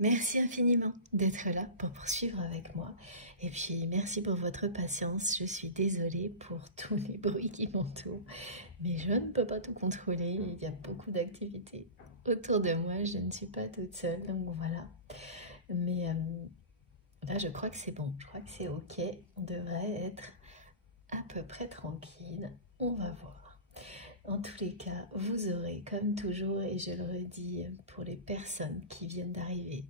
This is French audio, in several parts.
Merci infiniment d'être là pour poursuivre avec moi. Et puis, merci pour votre patience. Je suis désolée pour tous les bruits qui m'entourent, mais je ne peux pas tout contrôler. Il y a beaucoup d'activités autour de moi. Je ne suis pas toute seule, donc voilà. Mais là, je crois que c'est bon. Je crois que c'est OK. On devrait être à peu près tranquille. On va voir. En tous les cas, vous aurez, comme toujours, et je le redis pour les personnes qui viennent d'arriver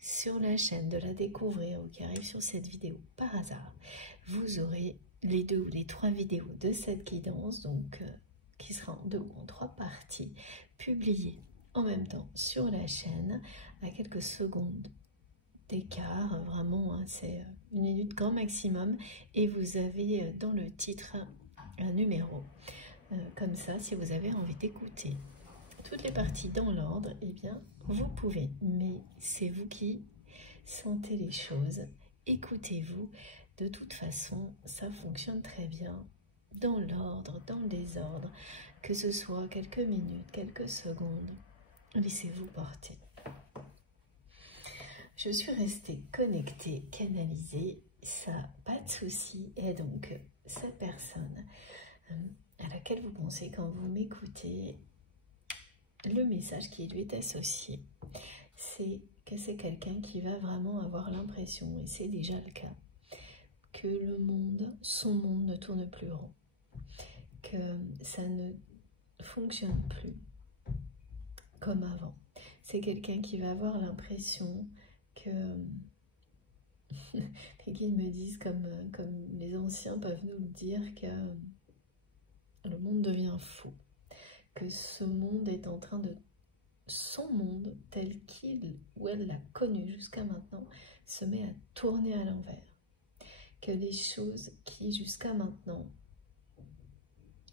sur la chaîne, de la découvrir ou qui arrivent sur cette vidéo par hasard, vous aurez les 2 ou les 3 vidéos de cette guidance, donc qui sera en 2 ou en 3 parties, publiées en même temps sur la chaîne à quelques secondes d'écart, vraiment, hein, c'est 1 minute grand maximum, et vous avez dans le titre un numéro. Comme ça, si vous avez envie d'écouter toutes les parties dans l'ordre, eh bien, vous pouvez. Mais c'est vous qui sentez les choses. Écoutez-vous. De toute façon, ça fonctionne très bien dans l'ordre, dans le désordre, que ce soit quelques minutes, quelques secondes. Laissez-vous porter. Je suis restée connectée, canalisée, ça, pas de souci. Et donc, cette personne à laquelle vous pensez quand vous m'écoutez, le message qui lui est associé, c'est que c'est quelqu'un qui va vraiment avoir l'impression, et c'est déjà le cas, que le monde, son monde ne tourne plus rond, que ça ne fonctionne plus comme avant. C'est quelqu'un qui va avoir l'impression que, et qu'ils me disent comme les anciens peuvent nous le dire, que le monde devient fou, que ce monde est en train de... son monde tel qu'il ou elle l'a connu jusqu'à maintenant se met à tourner à l'envers, que les choses qui jusqu'à maintenant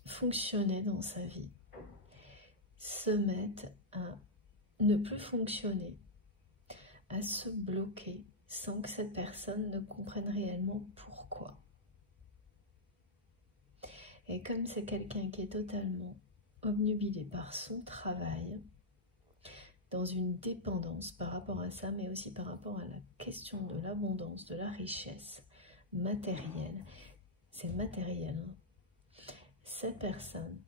fonctionnaient dans sa vie se mettent à ne plus fonctionner, à se bloquer sans que cette personne ne comprenne réellement pourquoi. Et comme c'est quelqu'un qui est totalement obnubilé par son travail, dans une dépendance par rapport à ça, mais aussi par rapport à la question de l'abondance, de la richesse matérielle, c'est matériel, hein. Cette personne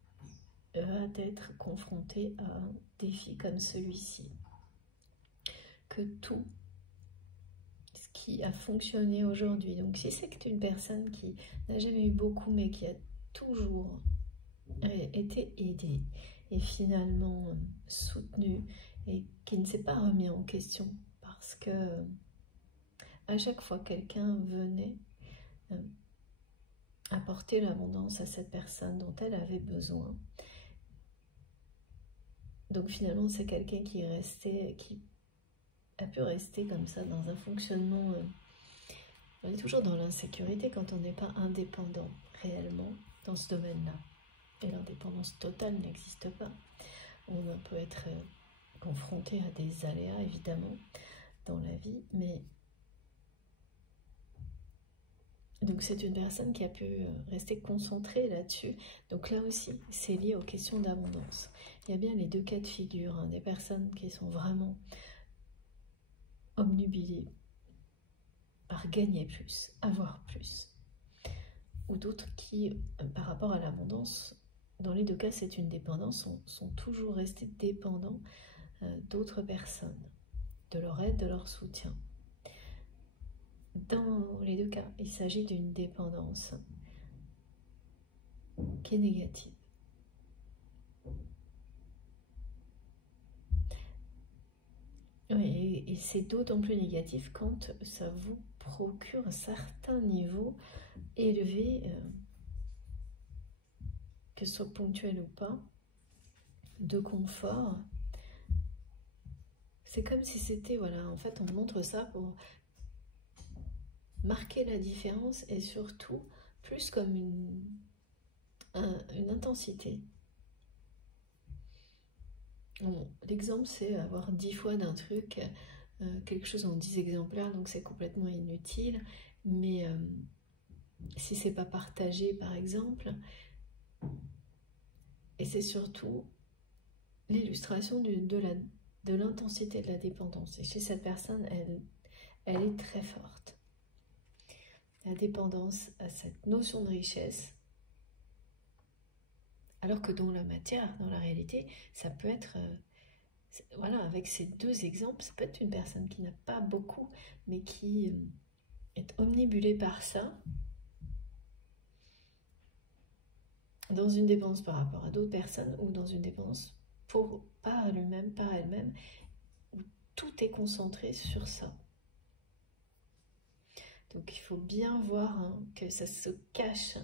va être confrontée à un défi comme celui-ci, que tout ce qui a fonctionné aujourd'hui, donc si c'est une personne qui n'a jamais eu beaucoup, mais qui a toujours été aidée et finalement soutenue, et qui ne s'est pas remis en question, parce que à chaque fois quelqu'un venait apporter l'abondance à cette personne dont elle avait besoin. Donc finalement c'est quelqu'un qui est resté, qui a pu rester comme ça dans un fonctionnement. On est toujours dans l'insécurité quand on n'est pas indépendant réellement dans ce domaine-là. Et l'indépendance totale n'existe pas. On peut être confronté à des aléas évidemment dans la vie, mais donc c'est une personne qui a pu rester concentrée là-dessus. Donc là aussi, c'est lié aux questions d'abondance. Il y a bien les 2 cas de figure, hein, des personnes qui sont vraiment obnubilées par gagner plus, avoir plus, ou d'autres qui, par rapport à l'abondance, dans les 2 cas c'est une dépendance, sont toujours restés dépendants d'autres personnes, de leur aide, de leur soutien. Dans les 2 cas, il s'agit d'une dépendance qui est négative. Oui, et c'est d'autant plus négatif quand ça vous procure un certain niveau élevé, que ce soit ponctuel ou pas, de confort. C'est comme si c'était, voilà, en fait on montre ça pour marquer la différence, et surtout plus comme une intensité. Bon, l'exemple c'est avoir 10 fois d'un truc, quelque chose en 10 exemplaires, donc c'est complètement inutile, mais si c'est pas partagé par exemple, et c'est surtout l'illustration de de l'intensité de la dépendance. Et chez cette personne, elle est très forte. La dépendance à cette notion de richesse, alors que dans la matière, dans la réalité, ça peut être, voilà, avec ces deux exemples, ça peut être une personne qui n'a pas beaucoup, mais qui est omnibulée par ça, dans une dépendance par rapport à d'autres personnes, ou dans une dépendance par elle-même, où tout est concentré sur ça. Donc il faut bien voir que ça se cache,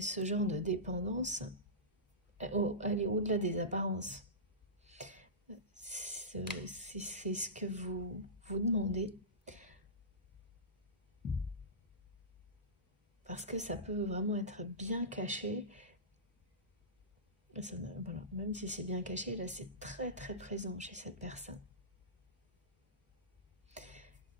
ce genre de dépendance, elle est au-delà des apparences. C'est ce que vous vous demandez. Parce que ça peut vraiment être bien caché. Ça, voilà. Même si c'est bien caché, là c'est très très présent chez cette personne.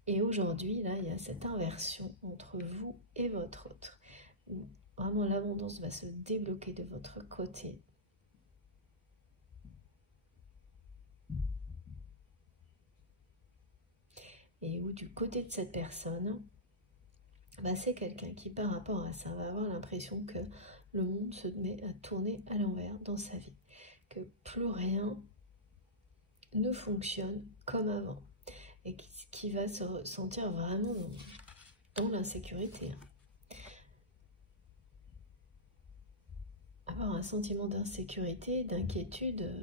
Et aujourd'hui, là, il y a cette inversion entre vous et votre autre. Où vraiment l'abondance va se débloquer de votre côté. Et où du côté de cette personne, bah, c'est quelqu'un qui par rapport à ça va avoir l'impression que le monde se met à tourner à l'envers dans sa vie. Que plus rien ne fonctionne comme avant. Et qui va se sentir vraiment dans l'insécurité. Avoir un sentiment d'insécurité, d'inquiétude.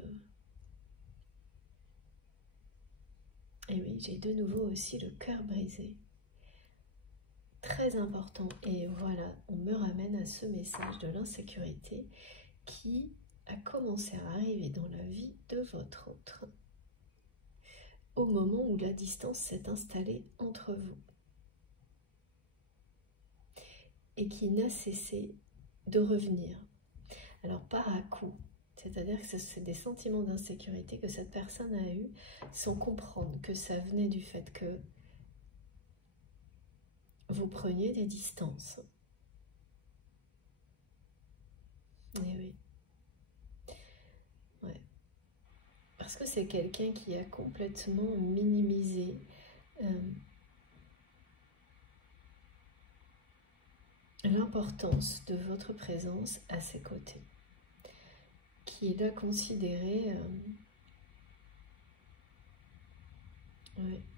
Et oui, j'ai de nouveau aussi le cœur brisé. Très important. Et voilà, on me ramène à ce message de l'insécurité qui a commencé à arriver dans la vie de votre autre au moment où la distance s'est installée entre vous et qui n'a cessé de revenir. Alors par à coup, c'est-à-dire que c'est des sentiments d'insécurité que cette personne a eu sans comprendre que ça venait du fait que vous preniez des distances. Eh oui. Ouais. Parce que c'est quelqu'un qui a complètement minimisé l'importance de votre présence à ses côtés. Qui l'a considéré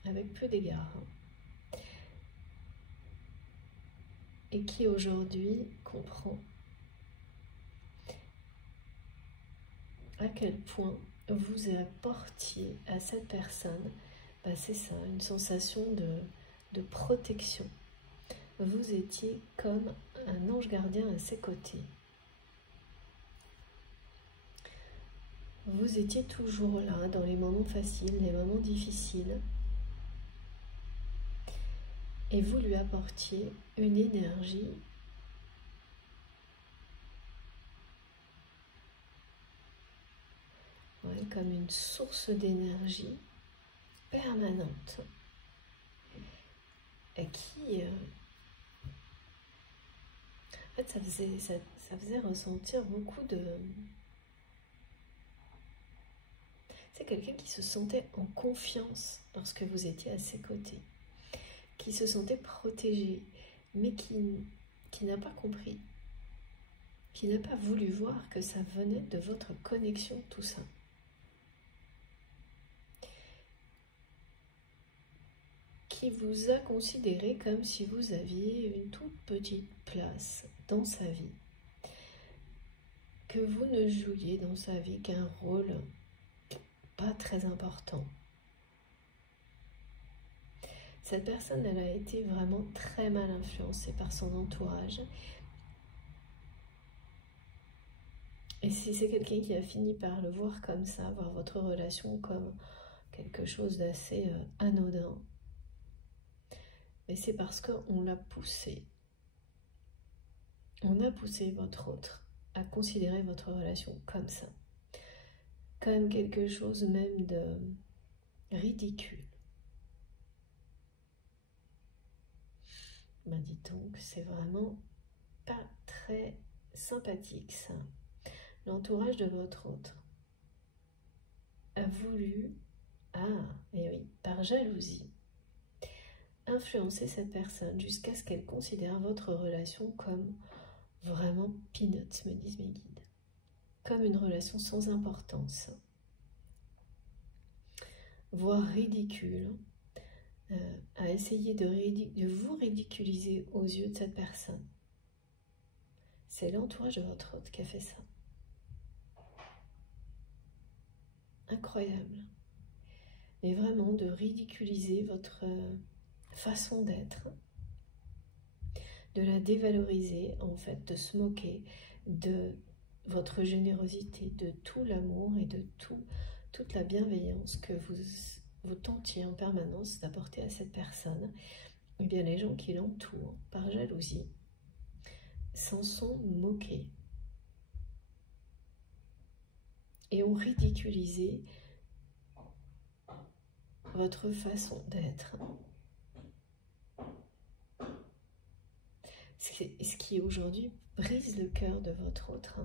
avec peu d'égard. Et qui aujourd'hui comprend à quel point vous apportiez à cette personne, bah c'est ça, une sensation de protection. Vous étiez comme un ange gardien à ses côtés. Vous étiez toujours là dans les moments faciles, les moments difficiles. Et vous lui apportiez une énergie comme une source d'énergie permanente et qui en fait ça faisait ressentir beaucoup de... C'est quelqu'un qui se sentait en confiance lorsque vous étiez à ses côtés, qui se sentait protégé, mais qui n'a pas compris, qui n'a pas voulu voir que ça venait de votre connexion, tout ça. Qui vous a considéré comme si vous aviez une toute petite place dans sa vie, que vous ne jouiez dans sa vie qu'un rôle pas très important. Cette personne, elle a été vraiment très mal influencée par son entourage. Et si c'est quelqu'un qui a fini par le voir comme ça, voir votre relation comme quelque chose d'assez anodin, mais c'est parce qu'on l'a poussé. On a poussé votre autre à considérer votre relation comme ça. Comme quelque chose même de ridicule. Ben dis donc, c'est vraiment pas très sympathique ça. L'entourage de votre autre a voulu Ah, et oui, par jalousie. Influencer cette personne jusqu'à ce qu'elle considère votre relation comme vraiment peanuts, me disent mes guides. Comme une relation sans importance. Voire ridicule. À essayer de vous ridiculiser aux yeux de cette personne. C'est l'entourage de votre hôte qui a fait ça. Incroyable. Mais vraiment de ridiculiser votre façon d'être, de la dévaloriser, en fait, de se moquer de votre générosité, de tout l'amour et de toute la bienveillance que vous tentiez en permanence d'apporter à cette personne. Eh bien, les gens qui l'entourent, par jalousie, s'en sont moqués et ont ridiculisé votre façon d'être. Ce qui aujourd'hui brise le cœur de votre autre.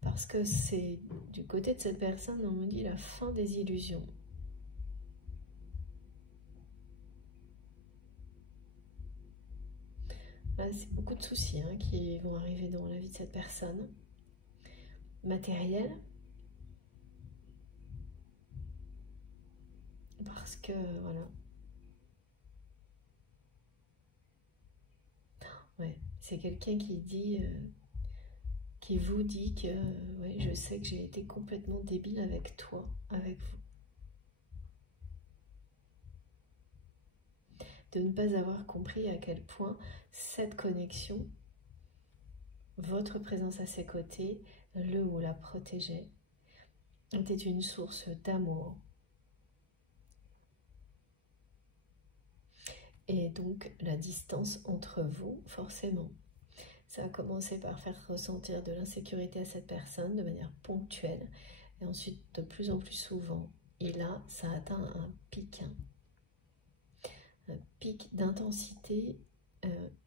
Parce que c'est du côté de cette personne, on me dit la fin des illusions. C'est beaucoup de soucis qui vont arriver dans la vie de cette personne. Matériel. Parce que, voilà. Ouais, c'est quelqu'un qui dit, qui vous dit que, ouais, je sais que j'ai été complètement débile avec toi, avec vous. De ne pas avoir compris à quel point cette connexion, votre présence à ses côtés, le ou la protégeait, était une source d'amour. Et donc la distance entre vous, forcément. Ça a commencé par faire ressentir de l'insécurité à cette personne de manière ponctuelle, et ensuite de plus en plus souvent. Et là, ça atteint un pic d'intensité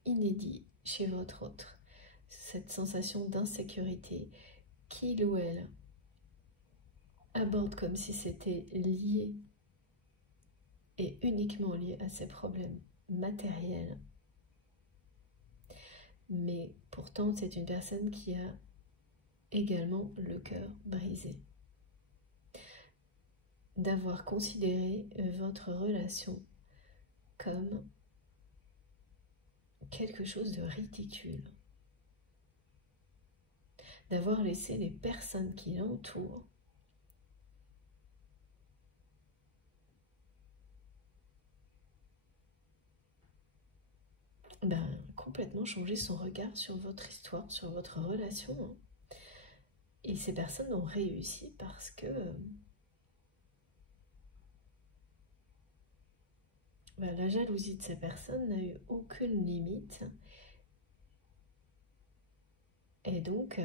inédit chez votre autre. Cette sensation d'insécurité qu'il ou elle aborde comme si c'était lié et uniquement lié à ses problèmes matériels. Mais pourtant, c'est une personne qui a également le cœur brisé. D'avoir considéré votre relation comme quelque chose de ridicule. D'avoir laissé les personnes qui l'entourent complètement changer son regard sur votre histoire, sur votre relation. Et ces personnes ont réussi parce que la jalousie de ces personnes n'a eu aucune limite. Et donc,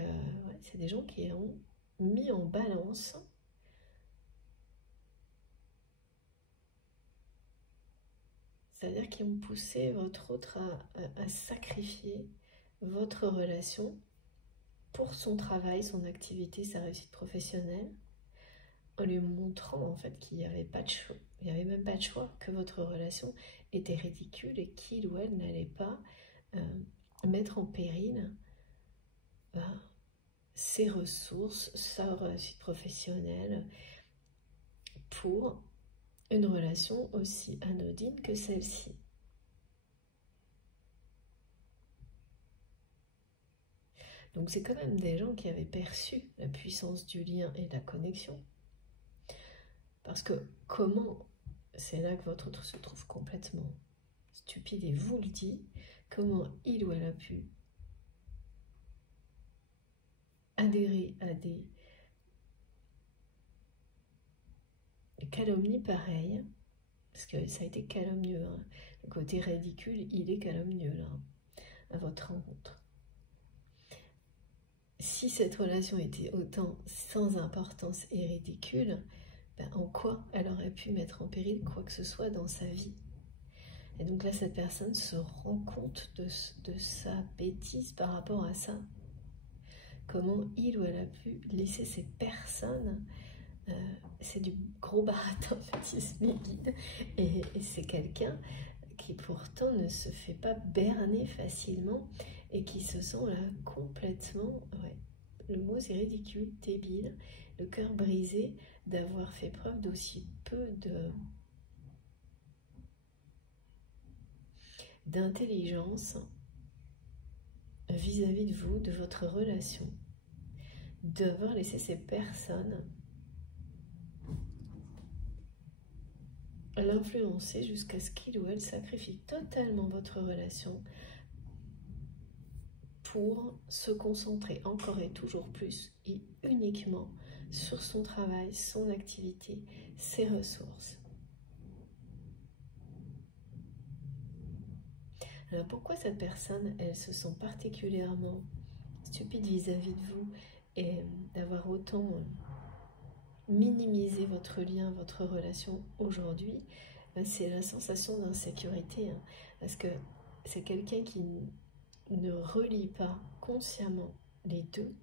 c'est des gens qui ont mis en balance c'est-à-dire qui ont poussé votre autre à sacrifier votre relation pour son travail, son activité, sa réussite professionnelle, en lui montrant en fait qu'il n'y avait pas de choix, il n'y avait même pas de choix, que votre relation était ridicule et qu'il ou elle n'allait pas mettre en péril ses ressources, sa réussite professionnelle pour une relation aussi anodine que celle-ci. Donc c'est quand même des gens qui avaient perçu la puissance du lien et de la connexion. Parce que comment, c'est là que votre autre se trouve complètement stupide et vous le dit, comment il ou elle a pu adhérer à des calomnies pareilles, parce que ça a été calomnieux, le côté ridicule, il est calomnieux là, à votre rencontre. Si cette relation était autant sans importance et ridicule, en quoi elle aurait pu mettre en péril quoi que ce soit dans sa vie? Et donc là, cette personne se rend compte de sa bêtise par rapport à ça. Comment il ou elle a pu laisser ces personnes c'est du gros baratin, me disent mes guides. Et c'est quelqu'un qui pourtant ne se fait pas berner facilement et qui se sent là complètement, ouais, le mot c'est ridicule, débile, le cœur brisé d'avoir fait preuve d'aussi peu d'intelligence vis-à-vis de vous, de votre relation, d'avoir laissé ces personnes l'influencer jusqu'à ce qu'il ou elle sacrifie totalement votre relation pour se concentrer encore et toujours plus et uniquement sur son travail, son activité, ses ressources. Alors pourquoi cette personne, elle se sent particulièrement stupide vis-à-vis de vous et d'avoir autant minimisé votre lien, votre relation aujourd'hui? C'est la sensation d'insécurité, hein, parce que c'est quelqu'un qui ne relie pas consciemment les deux,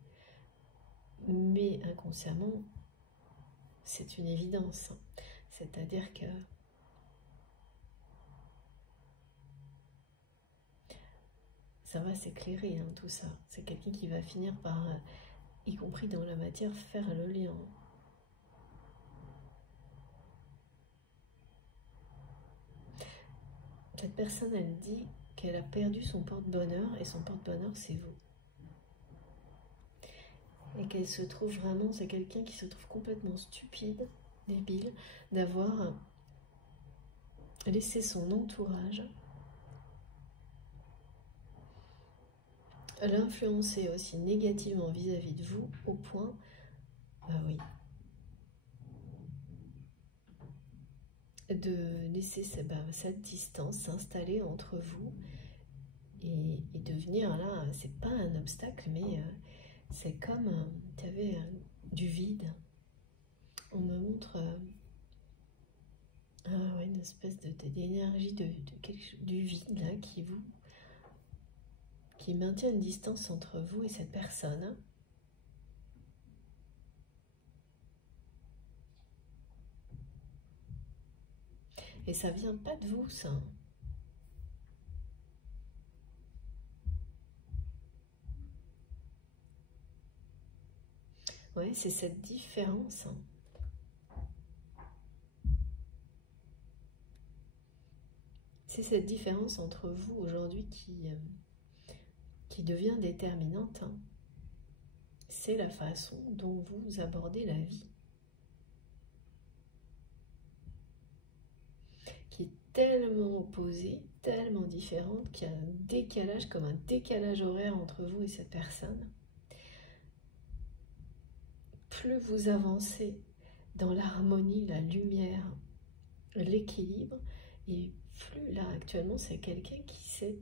mais inconsciemment, c'est une évidence. C'est-à-dire que ça va s'éclairer, hein, tout ça. C'est quelqu'un qui va finir par, y compris dans la matière, faire le lien. Cette personne, elle dit qu'elle a perdu son porte-bonheur, et son porte-bonheur, c'est vous. Et qu'elle se trouve vraiment, c'est quelqu'un qui se trouve complètement stupide, débile, d'avoir laissé son entourage l'influencer aussi négativement vis-à-vis de vous, au point, bah oui, de laisser cette distance s'installer entre vous et devenir là, c'est pas un obstacle, mais c'est comme, tu avais du vide. On me montre ouais, une espèce d'énergie du vide là qui maintient une distance entre vous et cette personne. Et ça vient pas de vous, ça. Ouais, c'est cette différence. C'est cette différence entre vous aujourd'hui qui devient déterminante. C'est la façon dont vous abordez la vie, qui est tellement opposée, tellement différente, qu'il y a un décalage, comme un décalage horaire entre vous et cette personne. Plus vous avancez dans l'harmonie, la lumière, l'équilibre, et plus là actuellement c'est quelqu'un qui s'est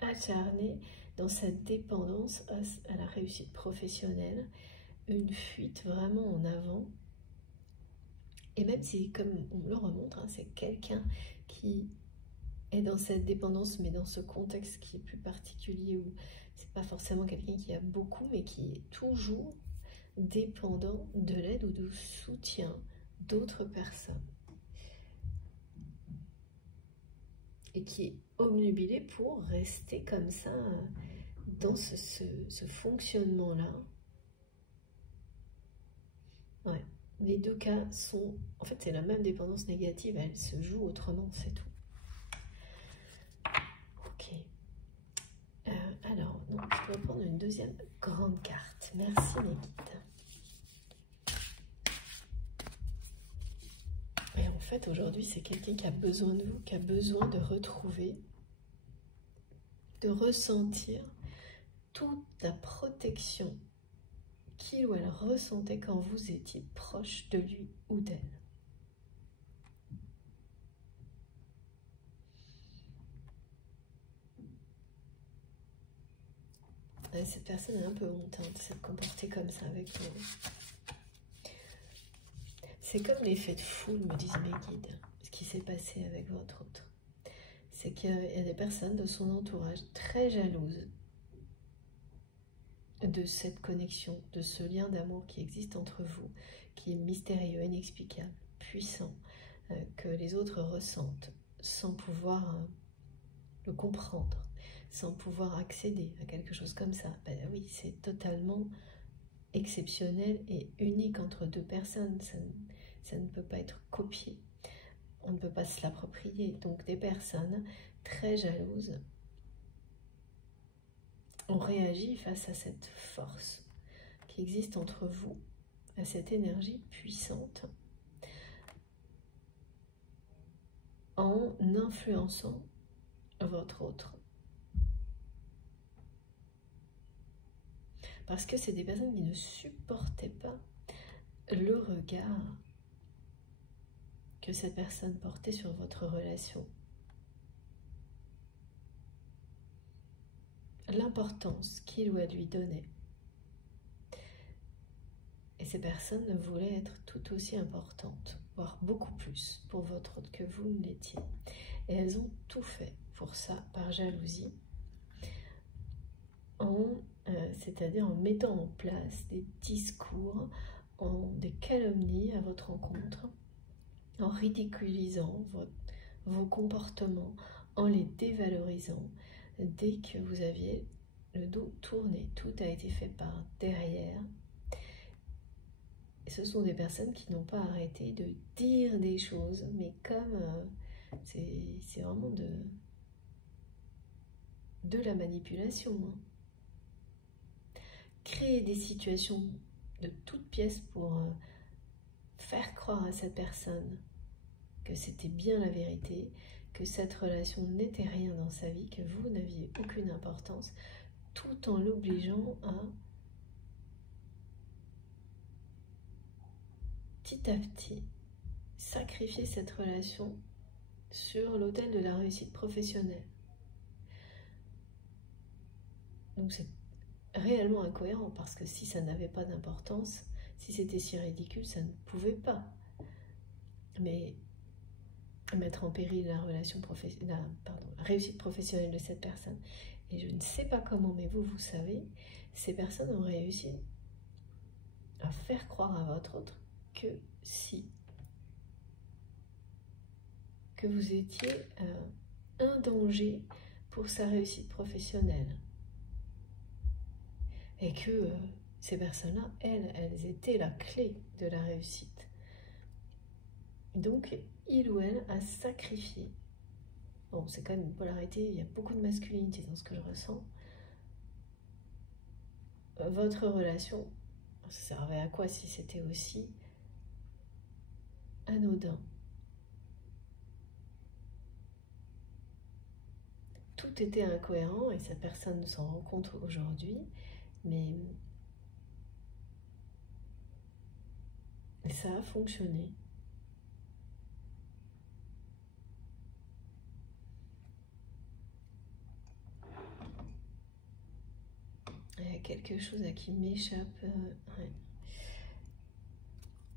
acharné dans sa dépendance à la réussite professionnelle, une fuite vraiment en avant. Et même si, comme on le remonte, hein, c'est quelqu'un qui est dans cette dépendance, mais dans ce contexte qui est plus particulier, où c'est pas forcément quelqu'un qui a beaucoup, mais qui est toujours dépendant de l'aide ou du soutien d'autres personnes. Et qui est obnubilé pour rester comme ça, dans ce fonctionnement-là. Ouais. Les deux cas sont... En fait, c'est la même dépendance négative, elle se joue autrement, c'est tout. Ok. Alors, donc, je vais prendre une deuxième grande carte. Merci, mes guides. Et en fait, aujourd'hui, c'est quelqu'un qui a besoin de vous, qui a besoin de retrouver, de ressentir toute la protection qu'il ou elle ressentait quand vous étiez proche de lui ou d'elle. Cette personne a un peu honte de se comporter comme ça avec vous. C'est comme l'effet de foule, me disent mes guides, ce qui s'est passé avec votre autre. C'est qu'il y a des personnes de son entourage très jalouses de cette connexion, de ce lien d'amour qui existe entre vous, qui est mystérieux, inexplicable, puissant, que les autres ressentent sans pouvoir le comprendre, sans pouvoir accéder à quelque chose comme ça. Ben oui, c'est totalement exceptionnel et unique entre deux personnes, ça ne peut pas être copié, on ne peut pas se l'approprier. Donc des personnes très jalouses ont réagi face à cette force qui existe entre vous, à cette énergie puissante, en influençant votre autre. Parce que c'est des personnes qui ne supportaient pas le regard que cette personne portait sur votre relation. L'importance qu'il ou elle lui donnait. Et ces personnes voulaient être tout aussi importantes, voire beaucoup plus pour votre autre que vous ne l'étiez. Et elles ont tout fait pour ça, par jalousie, c'est-à-dire en mettant en place des discours, des calomnies à votre encontre, en ridiculisant vos comportements, en les dévalorisant. Dès que vous aviez le dos tourné, tout a été fait par derrière. Et ce sont des personnes qui n'ont pas arrêté de dire des choses, mais comme c'est vraiment de la manipulation. Hein. Créer des situations de toutes pièces pour faire croire à cette personne que c'était bien la vérité, que cette relation n'était rien dans sa vie, que vous n'aviez aucune importance, tout en l'obligeant à petit à petit sacrifier cette relation sur l'autel de la réussite professionnelle. Donc c'est réellement incohérent, parce que si ça n'avait pas d'importance, si c'était si ridicule, ça ne pouvait pas. Mais mettre en péril la réussite professionnelle de cette personne. Et je ne sais pas comment, mais vous savez, ces personnes ont réussi à faire croire à votre autre que vous étiez un danger pour sa réussite professionnelle. Et que ces personnes-là, elles étaient la clé de la réussite. Donc, il ou elle a sacrifié. Bon, c'est quand même une polarité, il y a beaucoup de masculinité dans ce que je ressens. Votre relation, ça servait à quoi si c'était aussi anodin? Tout était incohérent et cette personne s'en rend compte aujourd'hui, mais ça a fonctionné. Il y a quelque chose à qui m'échappe, ouais.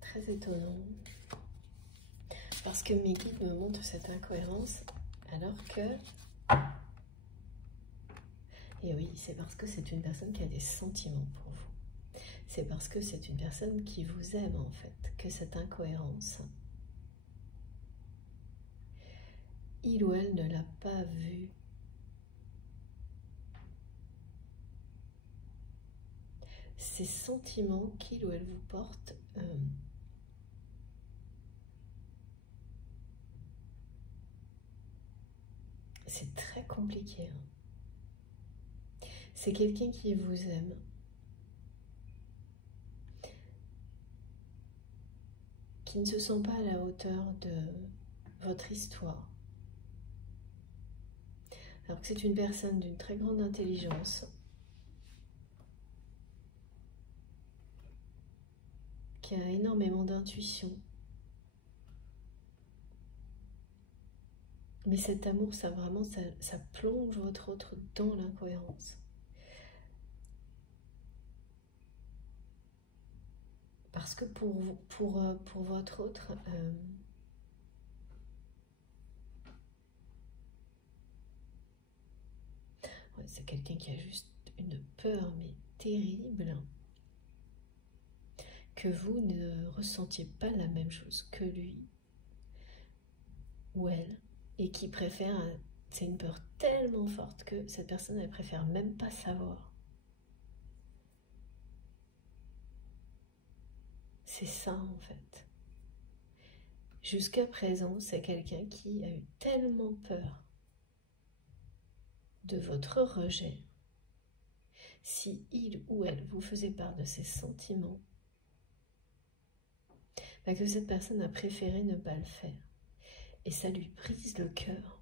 Très étonnant. Parce que mes guides me montrent cette incohérence, alors que... Et oui, c'est parce que c'est une personne qui a des sentiments pour vous. C'est parce que c'est une personne qui vous aime, en fait, que cette incohérence, il ou elle ne l'a pas vue. Ces sentiments qu'il ou elle vous porte, c'est très compliqué. Hein. C'est quelqu'un qui vous aime. Qui ne se sent pas à la hauteur de votre histoire. Alors que c'est une personne d'une très grande intelligence, qui a énormément d'intuition. Mais cet amour, ça vraiment, ça plonge votre autre dans l'incohérence. Parce que pour votre autre, c'est quelqu'un qui a juste une peur, mais terrible, que vous ne ressentiez pas la même chose que lui ou elle, et qui préfère, c'est une peur tellement forte que cette personne, elle préfère même pas savoir. C'est ça en fait. Jusqu'à présent, c'est quelqu'un qui a eu tellement peur de votre rejet. Si il ou elle vous faisait part de ses sentiments, que cette personne a préféré ne pas le faire. Et ça lui brise le cœur.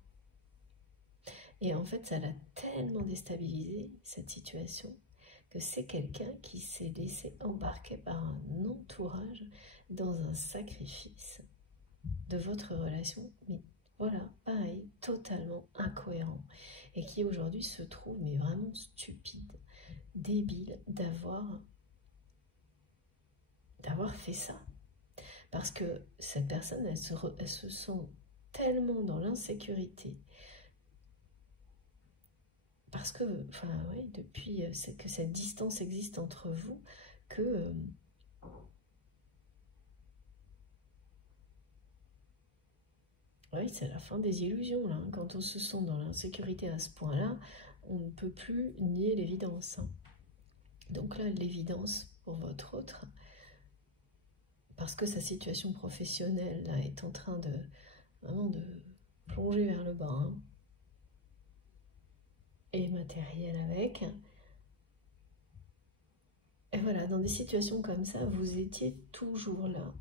Et en fait, ça l'a tellement déstabilisé, cette situation, que c'est quelqu'un qui s'est laissé embarquer par un entourage dans un sacrifice de votre relation, mais voilà, pareil, totalement incohérent, et qui aujourd'hui se trouve mais vraiment stupide, débile d'avoir fait ça. Parce que cette personne, elle se sent tellement dans l'insécurité, parce que, enfin, oui, depuis que cette distance existe entre vous, que oui, c'est la fin des illusions, là. Quand on se sent dans l'insécurité à ce point-là, on ne peut plus nier l'évidence. Donc là, l'évidence pour votre autre, parce que sa situation professionnelle là, est en train de vraiment de plonger vers le bas, hein, et matériel avec. Et voilà, dans des situations comme ça, vous étiez toujours là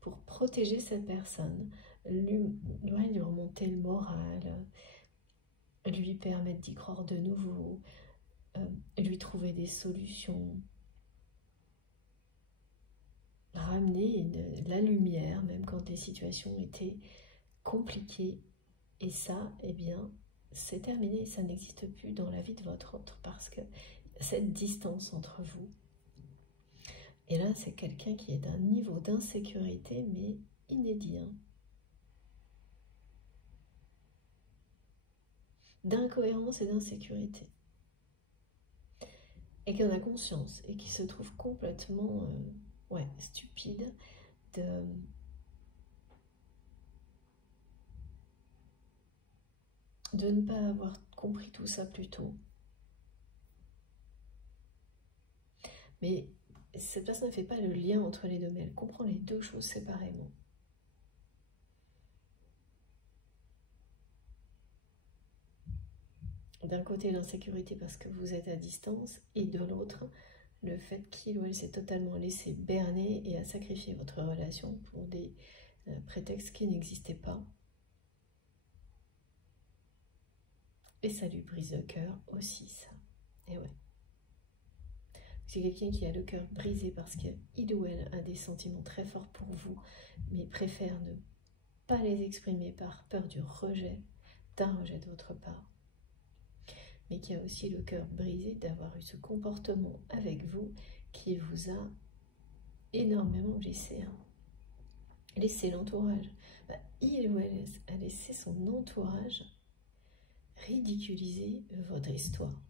pour protéger cette personne, lui remonter le moral, lui permettre d'y croire de nouveau, lui trouver des solutions, ramener la lumière, même quand les situations étaient compliquées. Et ça, eh bien, c'est terminé, ça n'existe plus dans la vie de votre autre, parce que cette distance entre vous, et là, c'est quelqu'un qui est d'un niveau d'insécurité, mais inédit, hein, d'incohérence et d'insécurité, et qui en a conscience, et qui se trouve complètement stupide de ne pas avoir compris tout ça plus tôt. Mais cette personne ne fait pas le lien entre les deux, mais elle comprend les deux choses séparément. D'un côté, l'insécurité parce que vous êtes à distance, et de l'autre, le fait qu'il ou elle s'est totalement laissé berner et a sacrifié votre relation pour des prétextes qui n'existaient pas. Et ça lui brise le cœur aussi, ça. Et ouais. C'est quelqu'un qui a le cœur brisé parce qu'il ou elle a des sentiments très forts pour vous, mais préfère ne pas les exprimer par peur du rejet, d'un rejet de votre part. Mais qui a aussi le cœur brisé d'avoir eu ce comportement avec vous qui vous a énormément blessé. Hein. Laissez l'entourage. Il ou elle a laissé son entourage ridiculiser votre histoire.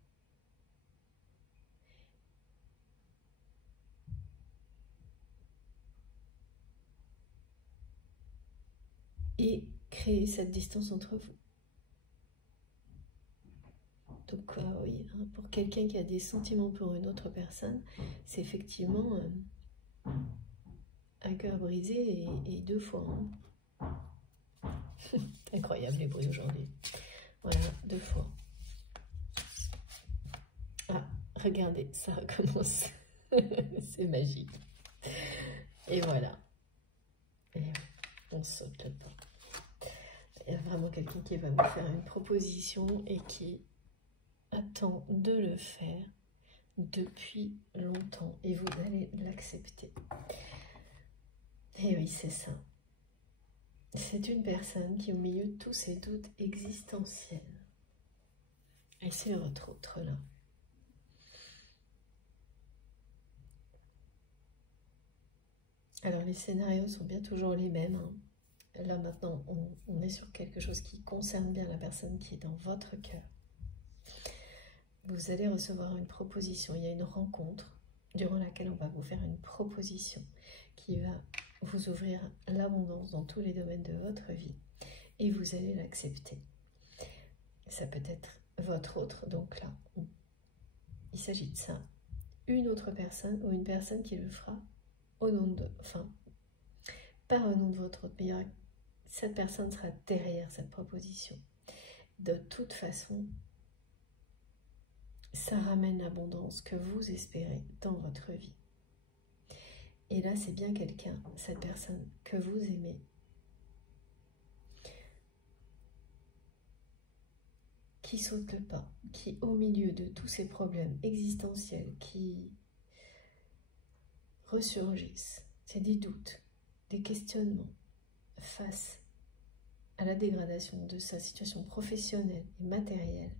Et créer cette distance entre vous. Donc oui, hein, pour quelqu'un qui a des sentiments pour une autre personne, c'est effectivement un cœur brisé et deux fois. Hein. Incroyable les bruits aujourd'hui. Voilà, deux fois. Ah, regardez, ça recommence. C'est magique. Et voilà. Et on saute là-dedans. Il y a vraiment quelqu'un qui va vous faire une proposition et qui attend de le faire depuis longtemps. Et vous allez l'accepter. Et oui, c'est ça. C'est une personne qui, au milieu de tous ses doutes existentiels, et c'est votre autre là. Alors les scénarios sont bien toujours les mêmes. Hein. Là maintenant, on est sur quelque chose qui concerne bien la personne qui est dans votre cœur. Vous allez recevoir une proposition, il y a une rencontre durant laquelle on va vous faire une proposition qui va vous ouvrir l'abondance dans tous les domaines de votre vie et vous allez l'accepter. Ça peut être votre autre, donc là, il s'agit de ça. Une autre personne ou une personne qui le fera au nom de, enfin, pas au nom de votre autre, mais cette personne sera derrière cette proposition. De toute façon, ça ramène l'abondance que vous espérez dans votre vie. Et là, c'est bien quelqu'un, cette personne que vous aimez, qui saute le pas, qui au milieu de tous ces problèmes existentiels qui ressurgissent, c'est des doutes, des questionnements face à la dégradation de sa situation professionnelle et matérielle,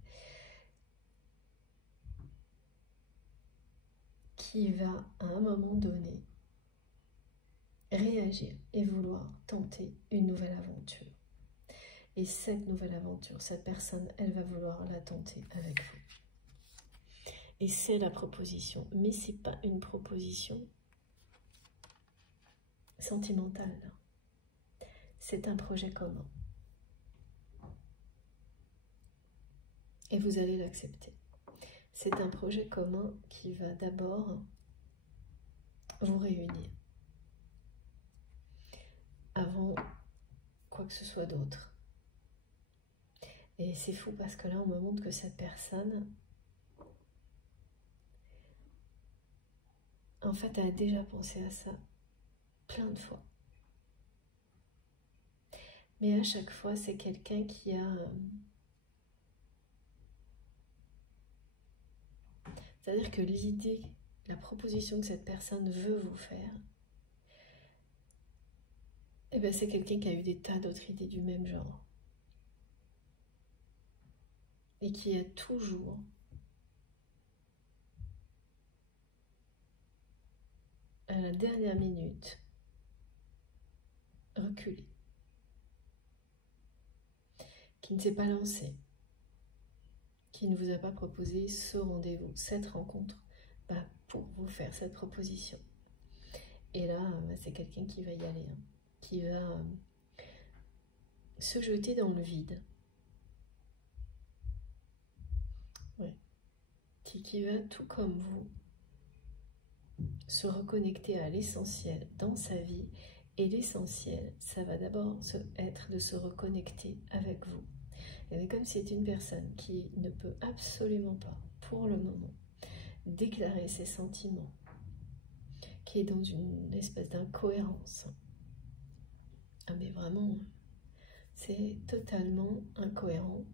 qui va à un moment donné réagir et vouloir tenter une nouvelle aventure. Et cette nouvelle aventure, cette personne, elle va vouloir la tenter avec vous. Et c'est la proposition, mais ce n'est pas une proposition sentimentale. C'est un projet commun. Et vous allez l'accepter. C'est un projet commun qui va d'abord vous réunir avant quoi que ce soit d'autre. Et c'est fou parce que là, on me montre que cette personne, en fait, elle a déjà pensé à ça plein de fois. Mais à chaque fois, c'est quelqu'un qui a... C'est-à-dire que l'idée, la proposition que cette personne veut vous faire, eh bien, c'est quelqu'un qui a eu des tas d'autres idées du même genre. Et qui a toujours à la dernière minute reculé, qui ne s'est pas lancé, qui ne vous a pas proposé ce rendez-vous, cette rencontre, pour vous faire cette proposition. Et là, c'est quelqu'un qui va y aller, qui va se jeter dans le vide. Ouais. Qui va, tout comme vous, se reconnecter à l'essentiel dans sa vie. Et l'essentiel, ça va d'abord être de se reconnecter avec vous. Et comme c'est une personne qui ne peut absolument pas, pour le moment, déclarer ses sentiments, qui est dans une espèce d'incohérence. Ah mais vraiment, c'est totalement incohérent.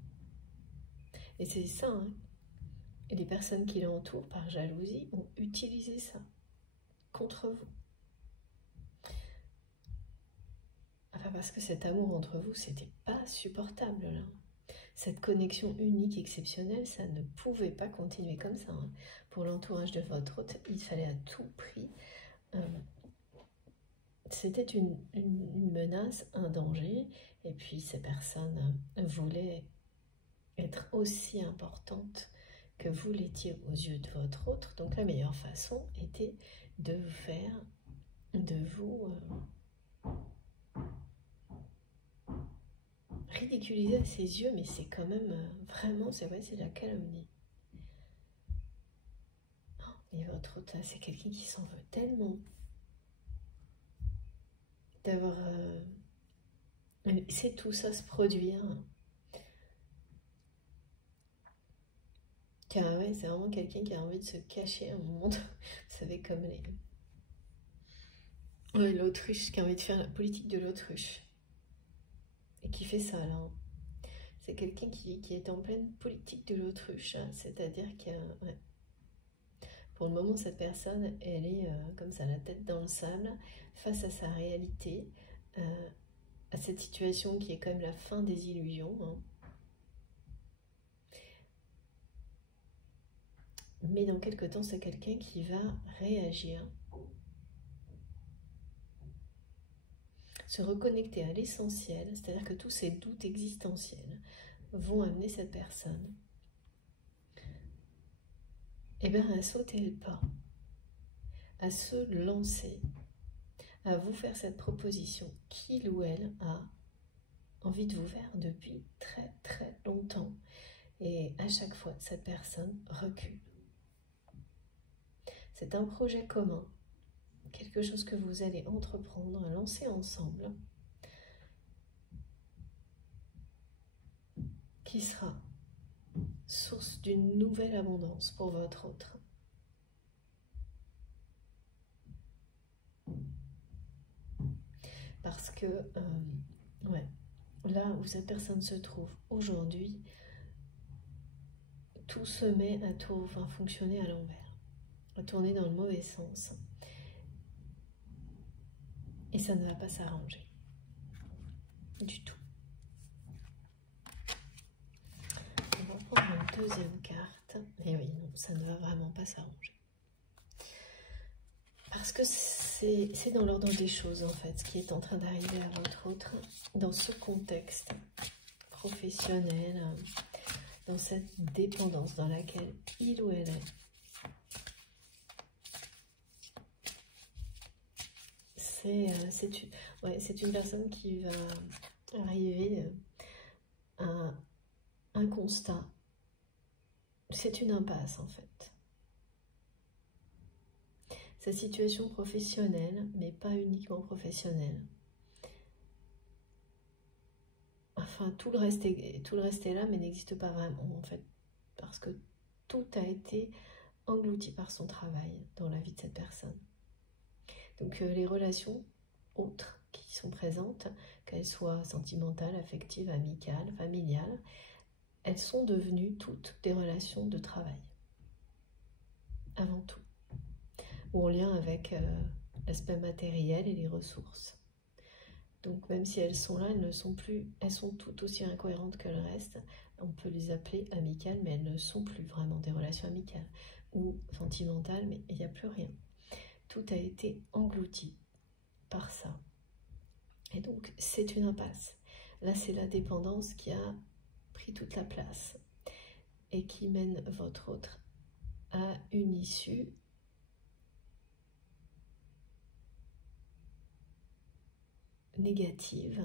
Et c'est ça, hein. Et les personnes qui l'entourent, par jalousie, ont utilisé ça contre vous. Enfin, parce que cet amour entre vous, c'était pas supportable, là. Cette connexion unique, exceptionnelle, ça ne pouvait pas continuer comme ça, hein. Pour l'entourage de votre hôte, il fallait à tout prix... c'était une menace, un danger, et puis ces personnes voulaient être aussi importantes que vous l'étiez aux yeux de votre autre. Donc la meilleure façon était de faire de vous ridiculiser à ses yeux, mais c'est quand même vraiment, c'est vrai, c'est de la calomnie. Et votre autre, c'est quelqu'un qui s'en veut tellement d'avoir c'est tout ça se produire. Car ouais, c'est vraiment quelqu'un qui a envie de se cacher un moment. Vous savez, comme l'autruche, qui a envie de faire la politique de l'autruche. Et qui fait ça, là. C'est quelqu'un qui est en pleine politique de l'autruche. Hein. C'est-à-dire que, ouais. Pour le moment, cette personne, elle est comme ça, la tête dans le sable, face à sa réalité, à cette situation qui est quand même la fin des illusions. Hein. Mais dans quelque temps, c'est quelqu'un qui va réagir, se reconnecter à l'essentiel, c'est-à-dire que tous ces doutes existentiels vont amener cette personne à sauter le pas à se lancer, à vous faire cette proposition qu'il ou elle a envie de vous faire depuis très très longtemps. Et à chaque fois, cette personne recule. C'est un projet commun, quelque chose que vous allez entreprendre, lancer ensemble, qui sera source d'une nouvelle abondance pour votre autre. Parce que, ouais, là où cette personne se trouve aujourd'hui, tout se met à fonctionner à l'envers, à tourner dans le mauvais sens. Et ça ne va pas s'arranger. Du tout. On va prendre une deuxième carte. Et oui, non, ça ne va vraiment pas s'arranger. Parce que c'est dans l'ordre des choses, en fait, ce qui est en train d'arriver à votre autre, dans ce contexte professionnel, dans cette dépendance dans laquelle il ou elle est. C'est une personne qui va arriver à un constat. C'est une impasse, en fait. Sa situation professionnelle, mais pas uniquement professionnelle. Enfin, tout le reste est là, mais n'existe pas vraiment, en fait. Parce que tout a été englouti par son travail dans la vie de cette personne. Donc, les relations autres qui sont présentes, qu'elles soient sentimentales, affectives, amicales, familiales, elles sont devenues toutes des relations de travail. Avant tout. Ou en lien avec l'aspect matériel et les ressources. Donc même si elles sont là, elles sont tout aussi incohérentes que le reste. On peut les appeler amicales, mais elles ne sont plus vraiment des relations amicales. Ou sentimentales, mais il n'y a plus rien. Tout a été englouti par ça. Et donc c'est une impasse. Là c'est la dépendance qui a pris toute la place et qui mène votre autre à une issue négative,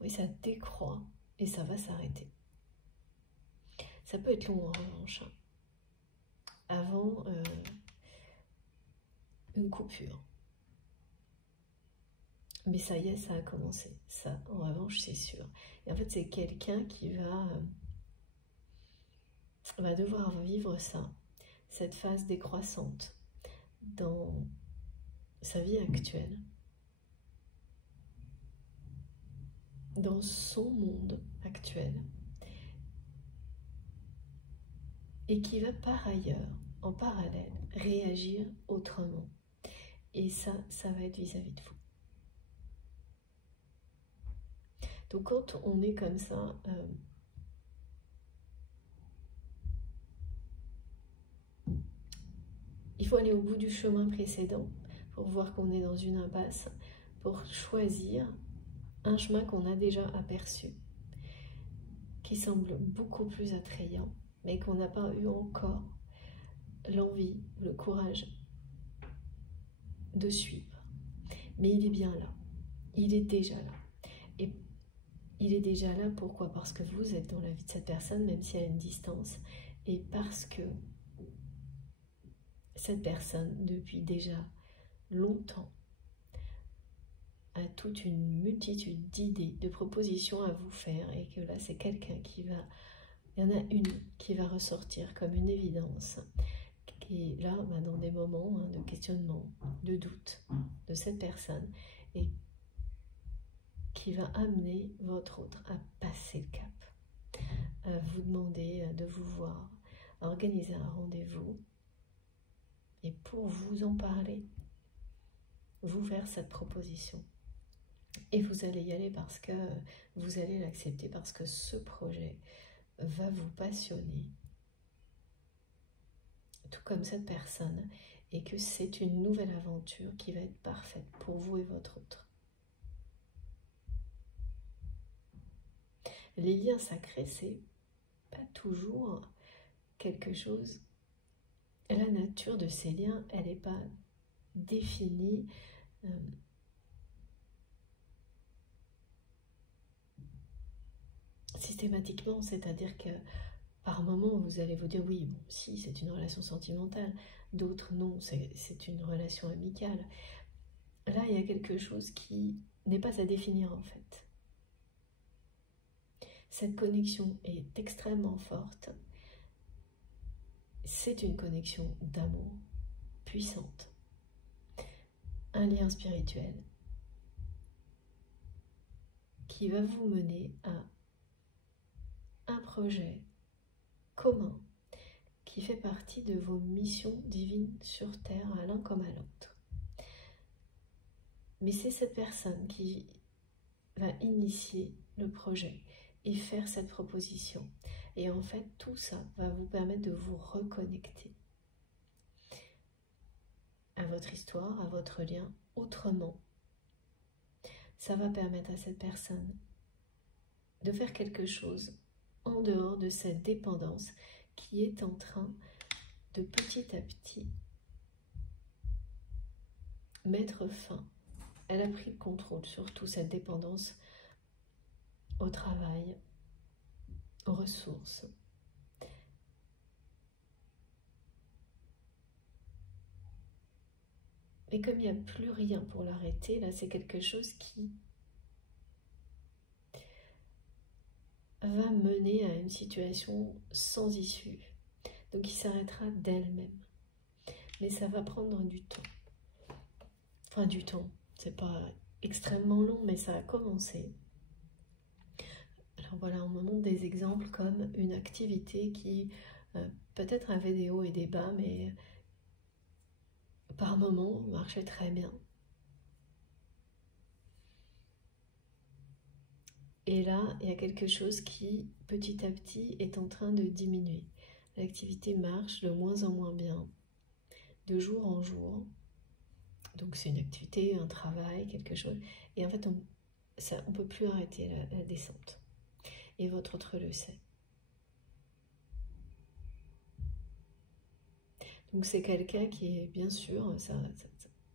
oui, ça décroît et ça va s'arrêter. Ça peut être long en revanche. Avant une coupure. Mais ça y est, ça a commencé. Ça, en revanche, c'est sûr. Et en fait, c'est quelqu'un qui va devoir vivre ça, cette phase décroissante dans sa vie actuelle, dans son monde actuel, et qui va par ailleurs, en parallèle, réagir autrement. Et ça va être vis-à-vis de vous. Donc quand on est comme ça, il faut aller au bout du chemin précédent pour voir qu'on est dans une impasse, pour choisir un chemin qu'on a déjà aperçu, qui semble beaucoup plus attrayant, mais qu'on n'a pas eu encore l'envie, le courage de suivre. Mais il est bien là, il est déjà là. Et il est déjà là, pourquoi? Parce que vous êtes dans la vie de cette personne, même si elle a une distance, et parce que cette personne, depuis déjà longtemps, a toute une multitude d'idées, de propositions à vous faire, et que là, c'est quelqu'un il y en a une qui va ressortir comme une évidence, qui est là, dans des moments de questionnement, de doute de cette personne, et qui va amener votre autre à passer le cap, à vous demander de vous voir, à organiser un rendez-vous, et pour vous en parler, vous faire cette proposition. Et vous allez y aller parce que vous allez l'accepter, parce que ce projet va vous passionner, tout comme cette personne, et que c'est une nouvelle aventure qui va être parfaite pour vous et votre autre. Les liens sacrés, c'est pas toujours quelque chose, la nature de ces liens, elle n'est pas définie systématiquement, c'est-à-dire que par moment, vous allez vous dire, oui, bon, si, c'est une relation sentimentale. D'autres, non, c'est une relation amicale. Là, il y a quelque chose qui n'est pas à définir, en fait. Cette connexion est extrêmement forte. C'est une connexion d'amour puissante. Un lien spirituel qui va vous mener à un projet commun qui fait partie de vos missions divines sur Terre à l'un comme à l'autre. Mais c'est cette personne qui va initier le projet et faire cette proposition. Et en fait, tout ça va vous permettre de vous reconnecter à votre histoire, à votre lien autrement. Ça va permettre à cette personne de faire quelque chose en dehors de cette dépendance qui est en train de petit à petit mettre fin. Elle a pris le contrôle sur toute cette dépendance au travail, aux ressources. Mais comme il n'y a plus rien pour l'arrêter, là c'est quelque chose qui va mener à une situation sans issue. Donc il s'arrêtera d'elle-même. Mais ça va prendre du temps. Enfin du temps, c'est pas extrêmement long, mais ça a commencé. Alors voilà, on me montre des exemples comme une activité qui peut-être avait des hauts et des bas, mais par moments marchait très bien. Et là, il y a quelque chose qui, petit à petit, est en train de diminuer. L'activité marche de moins en moins bien, de jour en jour. Donc c'est une activité, un travail, quelque chose. Et en fait, on ne peut plus arrêter la descente. Et votre autre le sait. Donc c'est quelqu'un qui est, bien sûr, ça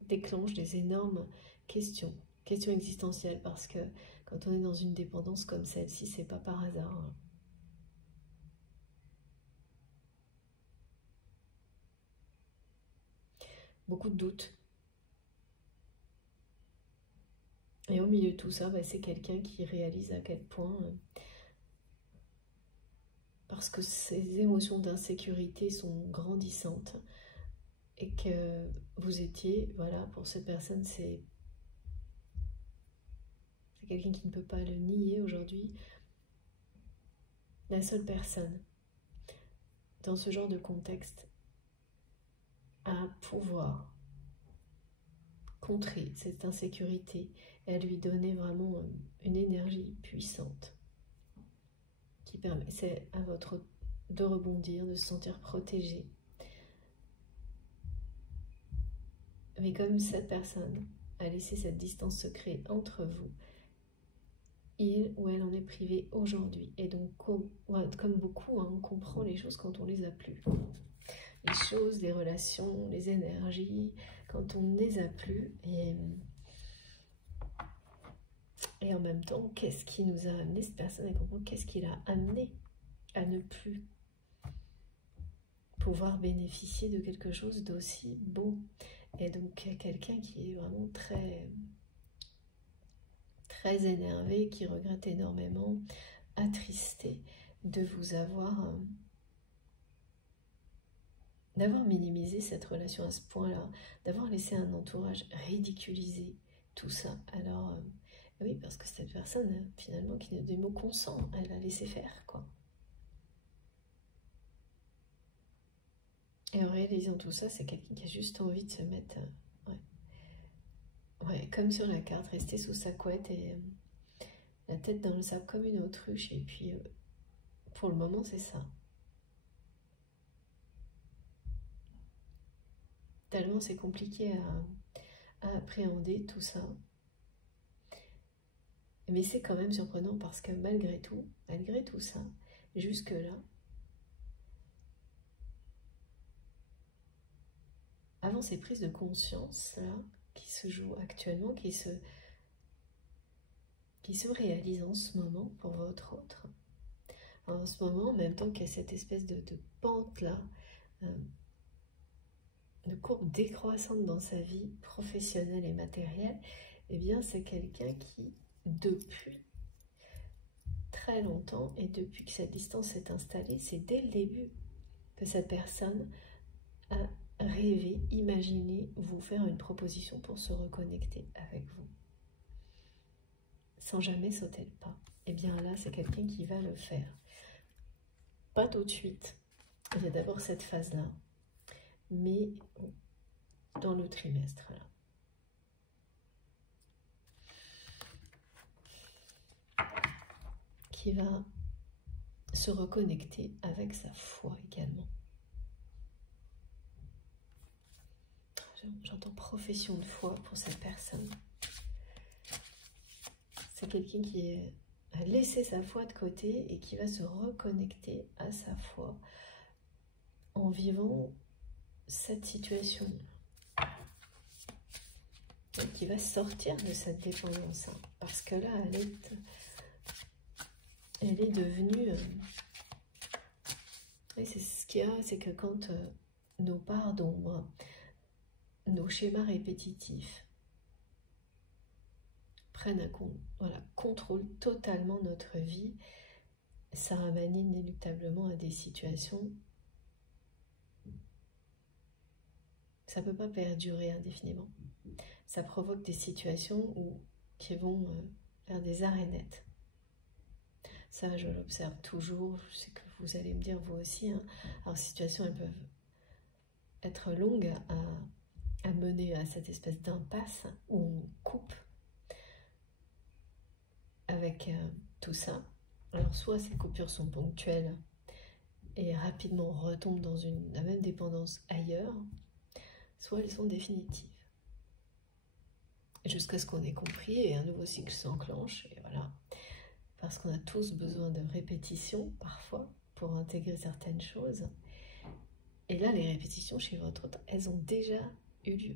déclenche des énormes questions existentielles, parce que quand on est dans une dépendance comme celle-ci, c'est pas par hasard. Beaucoup de doutes. Et au milieu de tout ça, c'est quelqu'un qui réalise à quel point, parce que ces émotions d'insécurité sont grandissantes, et que vous étiez, voilà, pour cette personne, c'est quelqu'un qui ne peut pas le nier aujourd'hui, la seule personne dans ce genre de contexte à pouvoir contrer cette insécurité et à lui donner vraiment une énergie puissante qui permet, c'est à votre de rebondir, de se sentir protégé. Mais comme cette personne a laissé cette distance se créer entre vous, il ou elle en est privé aujourd'hui. Et donc, comme beaucoup, on comprend les choses quand on les a plus. Les choses, les relations, les énergies, quand on ne les a plus. Et en même temps, qu'est-ce qui nous a amené, cette personne, et comprendre qu'est-ce qui l'a amené à ne plus pouvoir bénéficier de quelque chose d'aussi beau. Et donc, quelqu'un qui est vraiment très énervé, qui regrette énormément, attristé de vous avoir d'avoir minimisé cette relation à ce point-là, d'avoir laissé un entourage ridiculiser tout ça. Alors oui, parce que cette personne finalement qui n'a des mots consent, elle a laissé faire, quoi. Et en réalisant tout ça, c'est quelqu'un qui a juste envie de se mettre ouais, comme sur la carte, rester sous sa couette et la tête dans le sable comme une autruche. Et puis pour le moment, c'est ça. Tellement c'est compliqué à appréhender tout ça. Mais c'est quand même surprenant parce que malgré tout ça, jusque-là, avant ces prises de conscience là, qui se jouent actuellement, qui se réalisent en ce moment pour votre autre. En ce moment, en même temps qu'il y a cette espèce de pente là, de courbe décroissante dans sa vie professionnelle et matérielle, eh bien c'est quelqu'un qui, depuis très longtemps, et depuis que cette distance s'est installée, c'est dès le début que cette personne a rêvé, imaginé vous faire une proposition pour se reconnecter avec vous, sans jamais sauter le pas. Et bien là, c'est quelqu'un qui va le faire. Pas tout de suite. Il y a d'abord cette phase-là, mais dans le trimestre là. Qui va se reconnecter avec sa foi également. J'entends profession de foi pour cette personne. C'est quelqu'un qui a laissé sa foi de côté et qui va se reconnecter à sa foi en vivant cette situation. Et qui va sortir de cette dépendance. Parce que là, elle est devenue... et c'est ce qu'il y a, c'est que quand nos parts d'ombre, nos schémas répétitifs prennent contrôlent totalement notre vie, ça ramène inéluctablement à des situations. Ça ne peut pas perdurer indéfiniment. Ça provoque des situations qui vont vers des arrêts nets. Ça, je l'observe toujours. Je sais que vous allez me dire, vous aussi. Hein. Alors, ces situations, elles peuvent être longues à mener à cette espèce d'impasse où on coupe avec tout ça. Alors, soit ces coupures sont ponctuelles et rapidement retombent dans la même dépendance ailleurs, soit elles sont définitives. Jusqu'à ce qu'on ait compris et un nouveau cycle s'enclenche, et voilà. Parce qu'on a tous besoin de répétition, parfois, pour intégrer certaines choses. Et là, les répétitions chez votre autre, elles ont déjà eu lieu.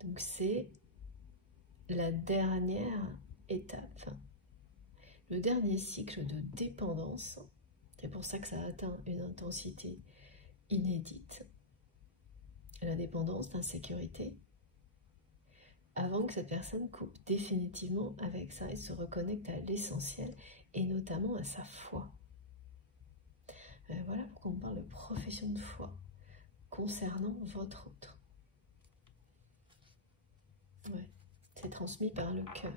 Donc c'est la dernière étape, le dernier cycle de dépendance. C'est pour ça que ça atteint une intensité inédite. La dépendance d'insécurité, avant que cette personne coupe définitivement avec ça et se reconnecte à l'essentiel, et notamment à sa foi. Voilà pourquoi on parle de profession de foi concernant votre autre. Ouais, c'est transmis par le cœur.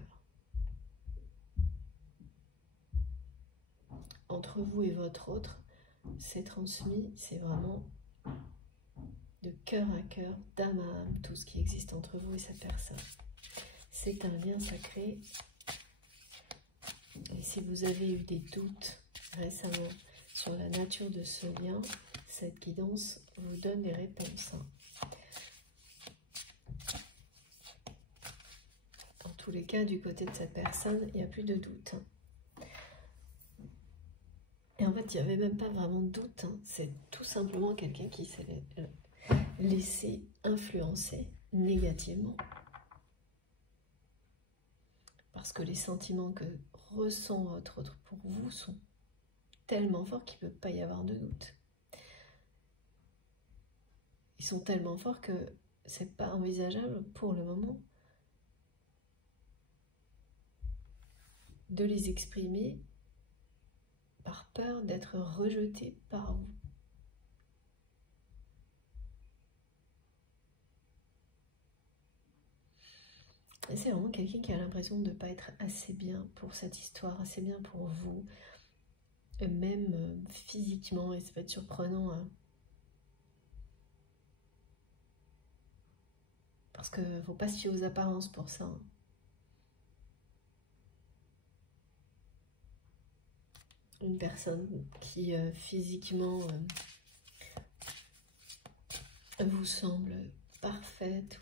Entre vous et votre autre, c'est transmis, c'est vraiment de cœur à cœur, d'âme à âme, tout ce qui existe entre vous et cette personne. C'est un lien sacré. Et si vous avez eu des doutes récemment sur la nature de ce lien, cette guidance vous donne les réponses. En tous les cas, du côté de cette personne, il n'y a plus de doute. Et en fait, il n'y avait même pas vraiment de doute. C'est tout simplement quelqu'un qui s'est laissé influencer négativement. Parce que les sentiments que ressent votre autre pour vous sont tellement forts qu'il ne peut pas y avoir de doute. Ils sont tellement forts que c'est pas envisageable pour le moment de les exprimer par peur d'être rejeté par vous. Et c'est vraiment quelqu'un qui a l'impression de ne pas être assez bien pour cette histoire, assez bien pour vous, et même physiquement, et ça peut être surprenant, hein. Parce qu'il ne faut pas se fier aux apparences pour ça. Hein. Une personne qui physiquement vous semble parfaite,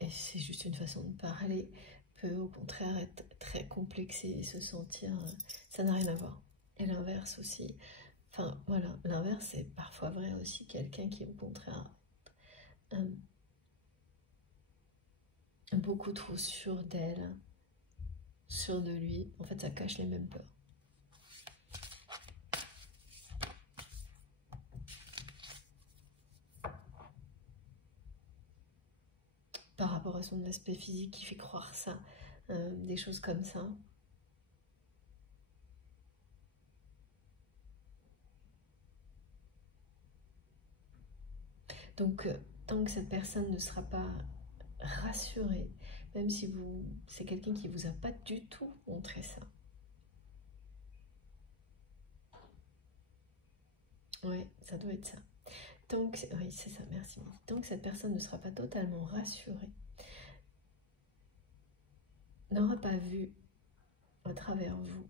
et c'est juste une façon de parler, peut au contraire être très complexée et se sentir... ça n'a rien à voir. Et l'inverse aussi. Enfin, voilà, l'inverse, c'est parfois vrai aussi. Quelqu'un qui, au contraire, beaucoup trop sûr d'elle, sûr de lui, en fait, ça cache les mêmes peurs. Par rapport à son aspect physique qui fait croire ça, des choses comme ça. Donc, tant que cette personne ne sera pas rassurée, même si c'est quelqu'un qui vous a pas du tout montré ça. Ouais, ça doit être ça. Oui, c'est ça, merci. Tant que cette personne ne sera pas totalement rassurée, n'aura pas vu à travers vous